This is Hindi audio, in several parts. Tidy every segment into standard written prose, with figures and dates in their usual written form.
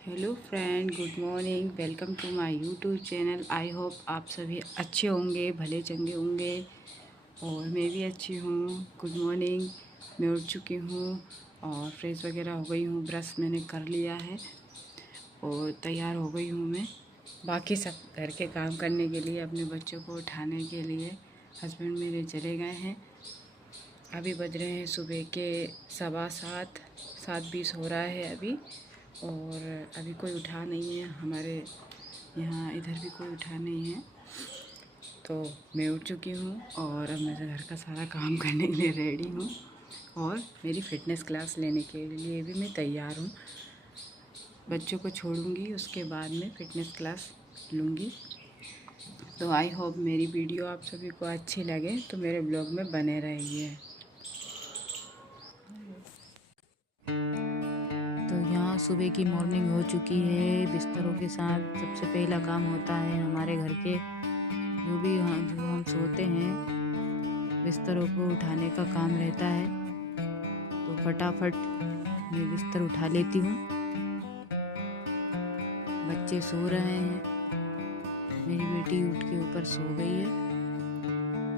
Hello friend, good morning. Welcome to my YouTube channel. I hope आप सभी अच्छे होंगे, भले चंगे होंगे और मैं भी अच्छी हूँ। Good morning. मैं उठ चुकी हूँ और फ्रेश वगैरह हो गई हूँ। ब्रश मैंने कर लिया है और तैयार हो गई हूँ मैं बाकी सब घर के काम करने के लिए, अपने बच्चों को उठाने के लिए। हस्बैंड मेरे चले गए हैं। अभी बज रहे हैं सुबह के 7:15, 7:20 हो रहा है अभी। और अभी कोई उठा नहीं है हमारे यहाँ, इधर भी कोई उठा नहीं है। तो मैं उठ चुकी हूँ और अब मैं घर का सारा काम करने के लिए रेडी हूँ और मेरी फ़िटनेस क्लास लेने के लिए भी मैं तैयार हूँ। बच्चों को छोड़ूंगी, उसके बाद में फ़िटनेस क्लास लूँगी। तो आई होप मेरी वीडियो आप सभी को अच्छी लगे, तो मेरे ब्लॉग में बने रहिए। तो यहाँ सुबह की मॉर्निंग हो चुकी है। बिस्तरों के साथ सबसे पहला काम होता है हमारे घर के, जो हम सोते हैं, बिस्तरों को उठाने का काम रहता है। तो फटाफट मैं बिस्तर उठा लेती हूँ। बच्चे सो रहे हैं, मेरी बेटी उठ के ऊपर सो गई है।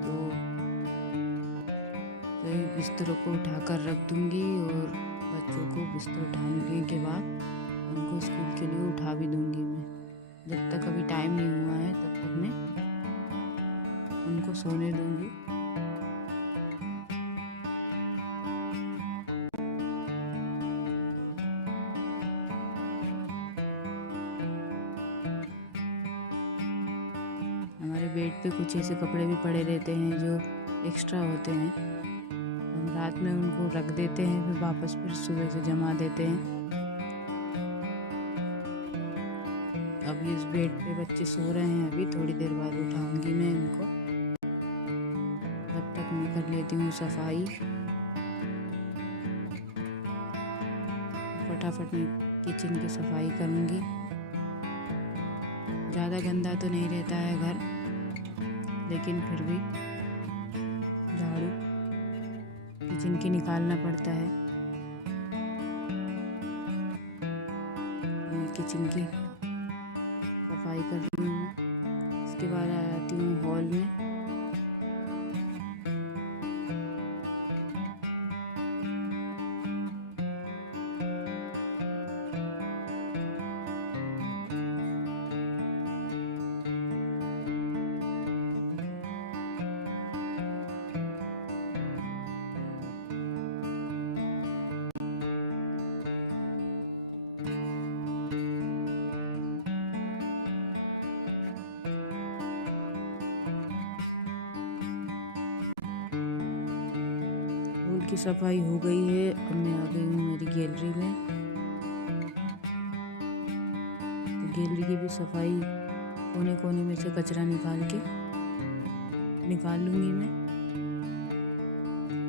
तो बिस्तरों को उठाकर रख दूँगी और बच्चों को बिस्तर उठाने के बाद उनको स्कूल के लिए उठा भी दूँगी। मैं जब तक अभी टाइम नहीं हुआ है तब तक मैं उनको सोने दूँगी। हमारे बेड पे कुछ ऐसे कपड़े भी पड़े रहते हैं जो एक्स्ट्रा होते हैं। हम रात में उनको रख देते हैं, फिर वापस फिर सुबह से जमा देते हैं। अभी इस बेड पे बच्चे सो रहे हैं, अभी थोड़ी देर बाद उठाऊंगी मैं इनको। तब तक मैं कर लेती हूँ सफाई। फटाफट मैं किचन की सफाई करूँगी। ज़्यादा गंदा तो नहीं रहता है घर, लेकिन फिर भी झाड़ू किचन की निकालना पड़ता है। मैं किचन की सफाई कर रही हूँ। इसके बाद आ जाती हूँ हॉल में। हॉल की सफाई हो गई है। अब मैं आ गई हूँ मेरी गैलरी में। तो गैलरी की भी सफाई, कोने कोने में से कचरा निकाल लूँगी मैं।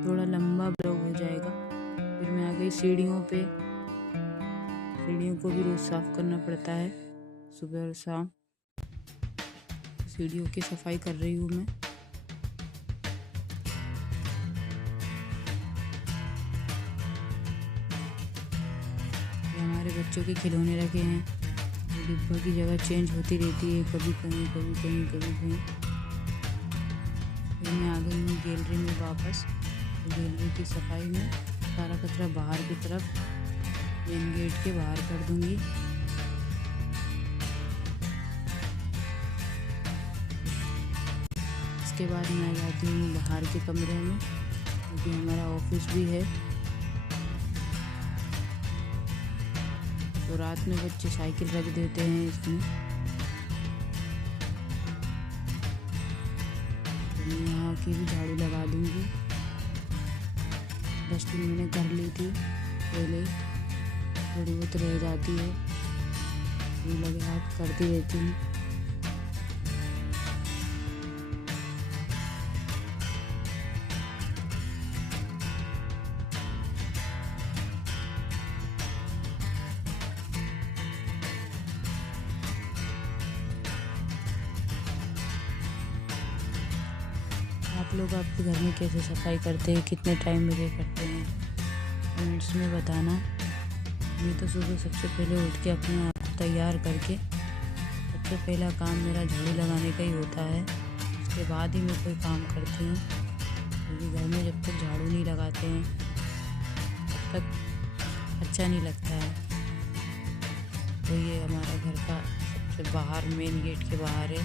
थोड़ा लंबा ब्लॉग हो जाएगा। फिर मैं आ गई सीढ़ियों पे। सीढ़ियों को भी रोज़ साफ़ करना पड़ता है, सुबह और शाम। सीढ़ियों की सफाई कर रही हूँ मैं। हमारे बच्चों के खिलौने रखे हैं, डिब्बा की जगह चेंज होती रहती है, कभी कहीं कभी कहीं कभी कहीं। फिर मैं आ गई हूँ गैलरी में वापस। गैलरी की सफाई में सारा कचरा बाहर की तरफ मेन गेट के बाहर कर दूँगी। इसके बाद मैं आ जाती हूँ बाहर के कमरे में, क्योंकि हमारा ऑफिस भी है। तो रात में बच्चे साइकिल रख देते हैं इसमें। तो मैं यहाँ की भी झाड़ू लगा दूँगी। डस्टिंग मैंने कर ली थी पहले, थोड़ी बहुत रह जाती है, लगे हाथ करती रहती हूँ। आप लोग आपके घर में कैसे सफाई करते हैं, कितने टाइम में ये करते हैं, कमेंट्स में बताना। मैं तो सुबह सबसे पहले उठ के अपने आप को तैयार करके सबसे पहला काम मेरा झाड़ू लगाने का ही होता है। उसके बाद ही मैं कोई काम करती हूँ, क्योंकि घर में जब तक झाड़ू नहीं लगाते हैं तब तक अच्छा नहीं लगता है। तो ये हमारा घर का सबसे बाहर मेन गेट के बाहर है,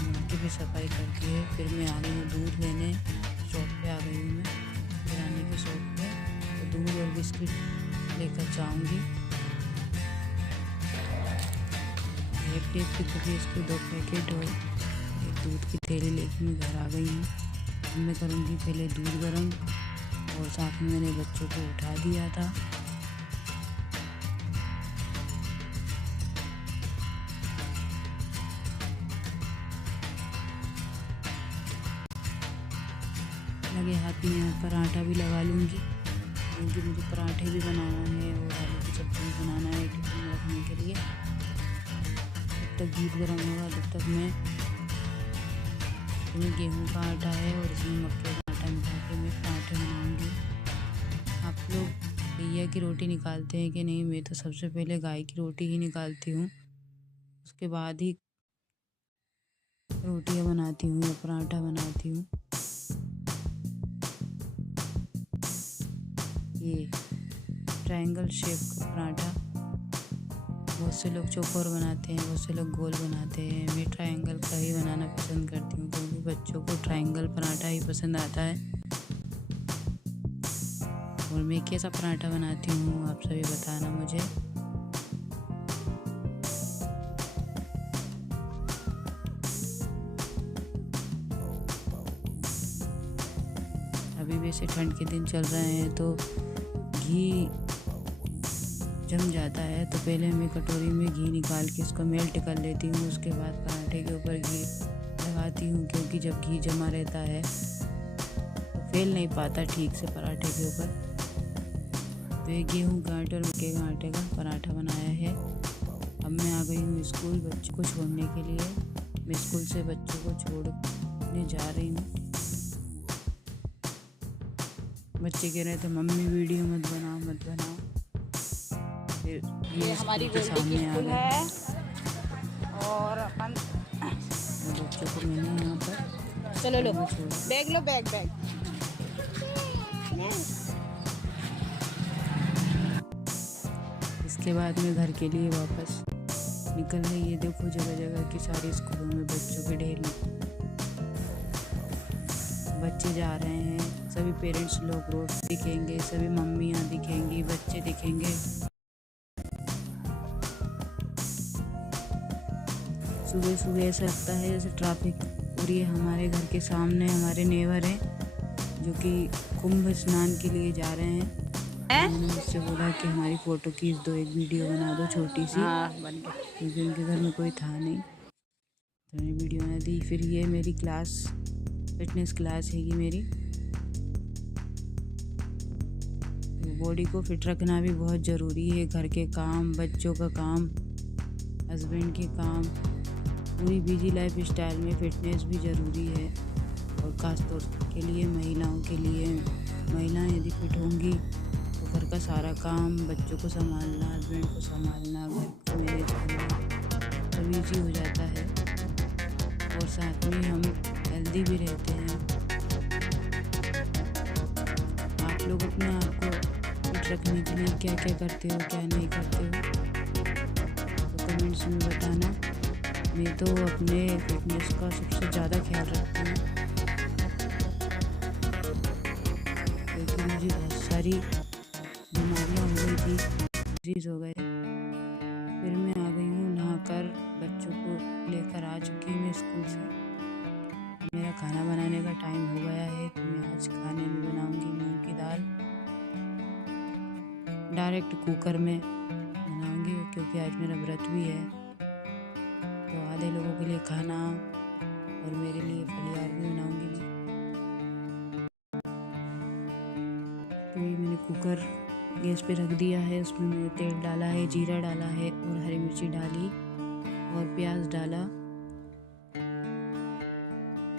उनकी भी सफाई करती है। फिर मैं आ गई हूँ दूध लेने, शॉप पे आ गई हूँ मैं किराने की शॉप पे। तो दूध और बिस्किट लेकर जाऊँगी। एक टेप की बिस्कुट 2 पैकेट और एक दूध की थैली लेकर मैं घर आ गई हूँ। अब मैं करूँगी पहले दूध गर्म, और साथ में मैंने बच्चों को उठा दिया था। लगे हाथ में यहाँ पराठा भी लगा लूँगी, क्योंकि मुझे पराठे भी बनाना है और आलू की सब्ज़ी भी बनाना है टिफिन में रखने के लिए। जब तक दूध गर्म होगा तब तक मैं इसमें गेहूँ का आटा है और इसमें मक्के का आटा मिला के मैं पराठे बनाऊँगी। आप लोग भैया की रोटी निकालते हैं कि नहीं? मैं तो सबसे पहले गाय की रोटी ही निकालती हूँ, उसके बाद ही रोटियाँ बनाती हूँ या पराठा बनाती हूँ। ये ट्रायंगल शेप का पराठा, बहुत से लोग चौकोर बनाते हैं, बहुत से लोग गोल बनाते हैं। मैं ट्रायंगल का ही बनाना पसंद करती हूँ, क्योंकि बच्चों को ट्रायंगल पराठा ही पसंद आता है। और मैं कैसा पराठा बनाती हूँ आप सभी बताना मुझे। अभी वैसे ठंड के दिन चल रहे हैं तो घी जम जाता है, तो पहले मैं कटोरी में घी निकाल के उसको मेल्ट कर लेती हूँ। उसके बाद पराठे के ऊपर घी लगाती हूँ, क्योंकि जब घी जमा रहता है तो फैल नहीं पाता ठीक से पराठे के ऊपर। तो ये गेहूँ के आटे और मक्के के आटे का पराठा बनाया है। अब मैं आ गई हूँ स्कूल बच्चों को छोड़ने के लिए। मैं स्कूल से बच्चों को छोड़ने जा रही हूँ। बच्चे कह रहे थे मम्मी वीडियो मत बनाओ। फिर ये हमारी गोल्डी की स्कूल है और अपन बच्चों को मैंने यहाँ पर चलो लो बैग लो बैग। इसके बाद मैं घर के लिए वापस निकल गई। ये देखो जगह जगह की सारी स्कूलों में बच्चों के ढेर बच्चे जा रहे हैं। सभी पेरेंट्स लोग रोड दिखेंगे, सभी मम्मियाँ दिखेंगी, बच्चे दिखेंगे। सुबह सुबह ऐसा लगता है जैसे ट्रैफिक। और ये हमारे घर के सामने हमारे नेबर हैं जो कि कुंभ स्नान के लिए जा रहे हैं। उन्होंने मुझसे बोला कि हमारी फ़ोटो खींच दो, एक वीडियो बना दो छोटी सी। बन गया, क्योंकि उनके घर में कोई था नहीं, तो मैंने वीडियो बना दी। फिर ये मेरी क्लास फिटनेस क्लास है, ये मेरी। तो बॉडी को फिट रखना भी बहुत ज़रूरी है। घर के काम, बच्चों का काम, हस्बैंड के काम, पूरी बिजी लाइफ स्टाइल में फिटनेस भी ज़रूरी है। और ख़ास तौर के लिए महिलाओं के लिए, महिलाएं यदि फिट होंगी तो घर का सारा काम, बच्चों को संभालना, हस्बैंड को संभालना, घर को मैनेज करना सब ईजी हो जाता है। और साथ में हम हेल्दी भी रहते हैं। आप लोग अपने आप को फिट रखने के लिए क्या क्या करते हो, क्या नहीं करते हो, तो कमेंट्स में बताना। मैं तो अपने फिटनेस का सबसे ज़्यादा ख्याल रखती हूँ, क्योंकि मुझे बहुत सारी बीमारियाँ हो गई थी, डिजीज़ हो गए। फिर मैं आ गई हूँ नहाकर, बच्चों को लेकर आ चुकी हूँ मैं स्कूल से। मेरा खाना बनाने का टाइम हो गया है, तो मैं आज खाने में बनाऊँगी मूंग की दाल। डायरेक्ट कुकर में बनाऊँगी, क्योंकि आज मेरा व्रत भी है। तो आधे लोगों के लिए खाना और मेरे लिए फलियार भी बनाऊँगी मैं। तो ये मैंने कुकर गैस पे रख दिया है, उसमें मैंने तेल डाला है, जीरा डाला है और हरी मिर्ची डाली और प्याज डाला,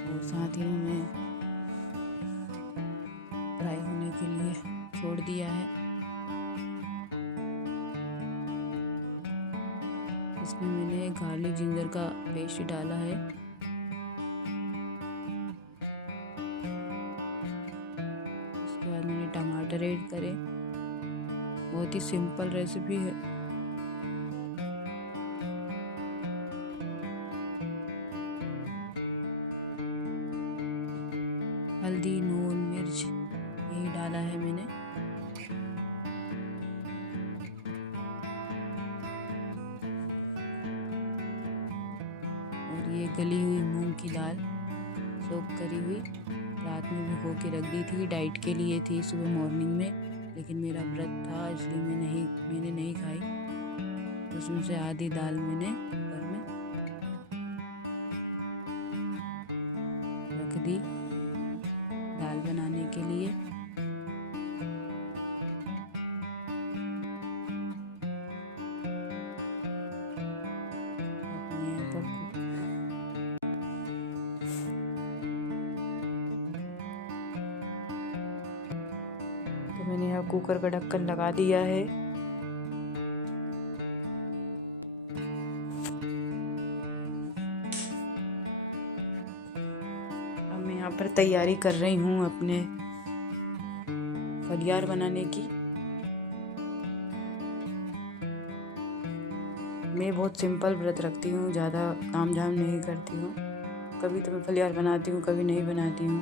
और साथ ही में फ्राई होने के लिए छोड़ दिया है। इसमें मैंने गार्लिक जिंजर का पेस्ट डाला है। उसके बाद मैंने टमाटर ऐड करे। बहुत ही सिंपल रेसिपी है। हल्दी, नून, मिर्च यही डाला है मैंने। और ये गली हुई मूंग की दाल सोक करी हुई रात में भिगो के रख दी थी। डाइट के लिए थी सुबह मॉर्निंग में, लेकिन मेरा व्रत था इसलिए मैंने नहीं खाई। तो उसमें से आधी दाल मैंने कुकर में रख दी दाल बनाने के लिए। अपने यहाँ पर तो मैंने यहाँ कुकर का ढक्कन लगा दिया है। अब मैं यहाँ पर तैयारी कर रही हूँ अपने फलियार बनाने की। मैं बहुत सिंपल व्रत रखती हूँ, ज़्यादा काम झाम नहीं करती हूँ। कभी तो मैं फलियार बनाती हूँ, कभी नहीं बनाती हूँ।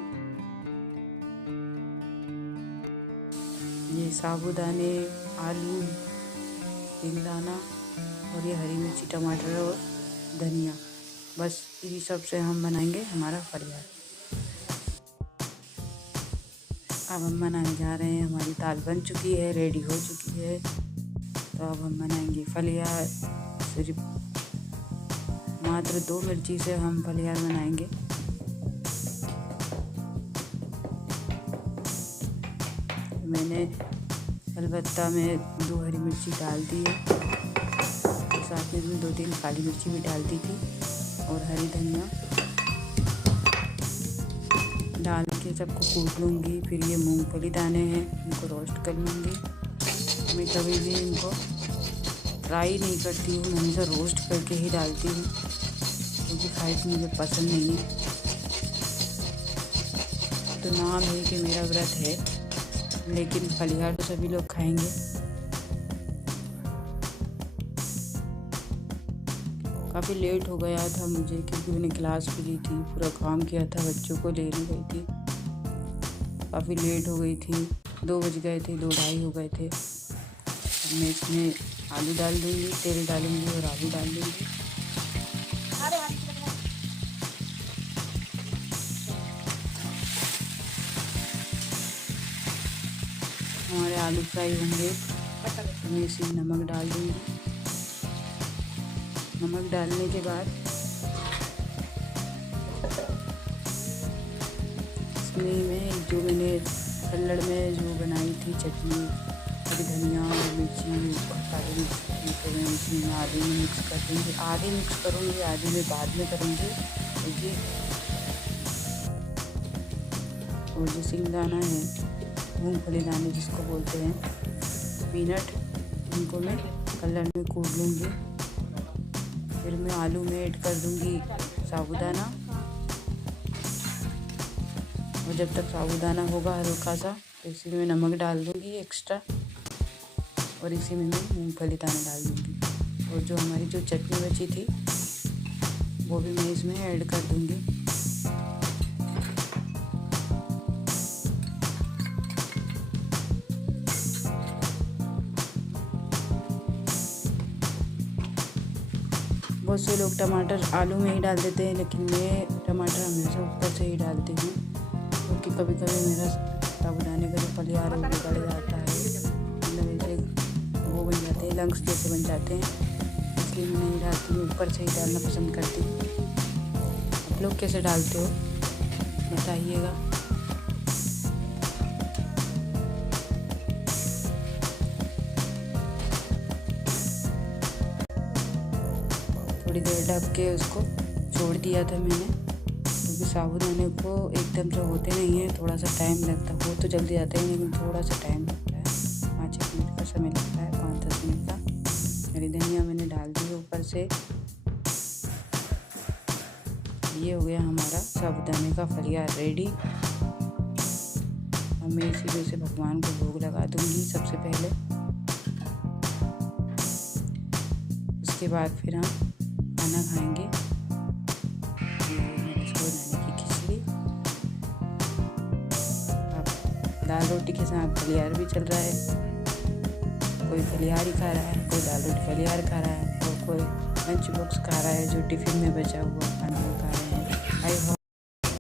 ये साबूदाने, आलू, सिंगदाना और ये हरी मिर्ची, टमाटर और धनिया, बस इसी सब से हम बनाएंगे हमारा फलियार। अब हम बनाने जा रहे हैं। हमारी दाल बन चुकी है, रेडी हो चुकी है। तो अब हम बनाएंगे फलियार। सिर्फ मात्र 2 मिर्ची से हम फलियार बनाएंगे। मैंने अलबत्ता में 2 हरी मिर्ची डाल दी है, साथ में 2-3 काली मिर्ची भी डाल दी थी और हरी धनिया डाल के सबको कूट लूँगी। फिर ये मूंगफली दाने हैं, इनको रोस्ट कर लूँगी। मैं कभी भी इनको फ्राई नहीं करती हूँ, मैं हमेशा रोस्ट करके ही डालती हूँ, क्योंकि फ्राई मुझे पसंद नहीं है। तो नाम है कि मेरा व्रत है, लेकिन फलियार तो सभी लोग खाएंगे। काफ़ी लेट हो गया था मुझे, क्योंकि मैंने क्लास भी ली थी, पूरा काम किया था, बच्चों को लेने गई थी। काफ़ी लेट हो गई थी, 2 बज गए थे, 2-2:30 हो गए थे। अब मैं इसमें आलू डाल दूँगी, तेल डालूँगी और आलू डाल दूँगी। हमारे आलू फ्राई होंगे तो मैं इसमें नमक डाल दूँगी। नमक डालने के बाद इसमें मैं जो मैंने सल्लड़ में जो बनाई थी चटनी, हरी धनिया और मिर्ची और काली मिर्ची, तो मैं इसमें आधी में मिक्स कर दूँगी। आधी मिक्स करूँगी, आधी में बाद में करूँगी। देखिए, और जो सिंगदाना है, मूंगफली दाने जिसको बोलते हैं, पीनट, इनको मैं कलर में कूट लूँगी। फिर मैं आलू में ऐड कर दूँगी साबूदाना, और जब तक साबूदाना होगा हल्का सा, तो इसी में नमक डाल दूँगी एक्स्ट्रा, और इसी में मैं मूंगफली दाना डाल दूँगी। और जो हमारी जो चटनी बची थी वो भी मैं इसमें ऐड कर दूँगी। बहुत से लोग टमाटर आलू में ही डाल देते हैं, लेकिन मैं टमाटर हमेशा ऊपर से ही डालती हूँ, क्योंकि कभी कभी मेरा साबूदाने का जो फलियार वो बिगड़ जाता है, मतलब ऐसे वो बन जाते हैं, लंग्स जैसे बन जाते हैं, इसलिए मैं नहीं डालती हूँ, ऊपर से ही डालना पसंद करती हूँ। आप लोग कैसे डालते हो बताइएगा। थोड़ी देर ढक के उसको छोड़ दिया था मैंने, क्योंकि साबूदाने को एकदम से होते नहीं है, थोड़ा सा टाइम लगता है। वो तो जल्दी आते हैं, लेकिन थोड़ा सा टाइम लगता है, 5-6 मिनट का समय लगता है, 5-10 मिनट का हरी धनिया मैंने डाल दी ऊपर से। ये हो गया हमारा साबूदाने का फलियार रेडी। और मैं इसी में से भगवान को भोग लगा दूंगी सबसे पहले। उसके बाद फिर हम खाना खाएंगे। साबूदाने की खिचड़ी, दाल रोटी के साथ फलियार भी चल रहा है। कोई फलियार ही खा रहा है, कोई दाल रोटी फलियार खा रहा है, और कोई लंच बॉक्स खा रहा है जो टिफिन में बचा हुआ खाना खा रहे हैं। I hope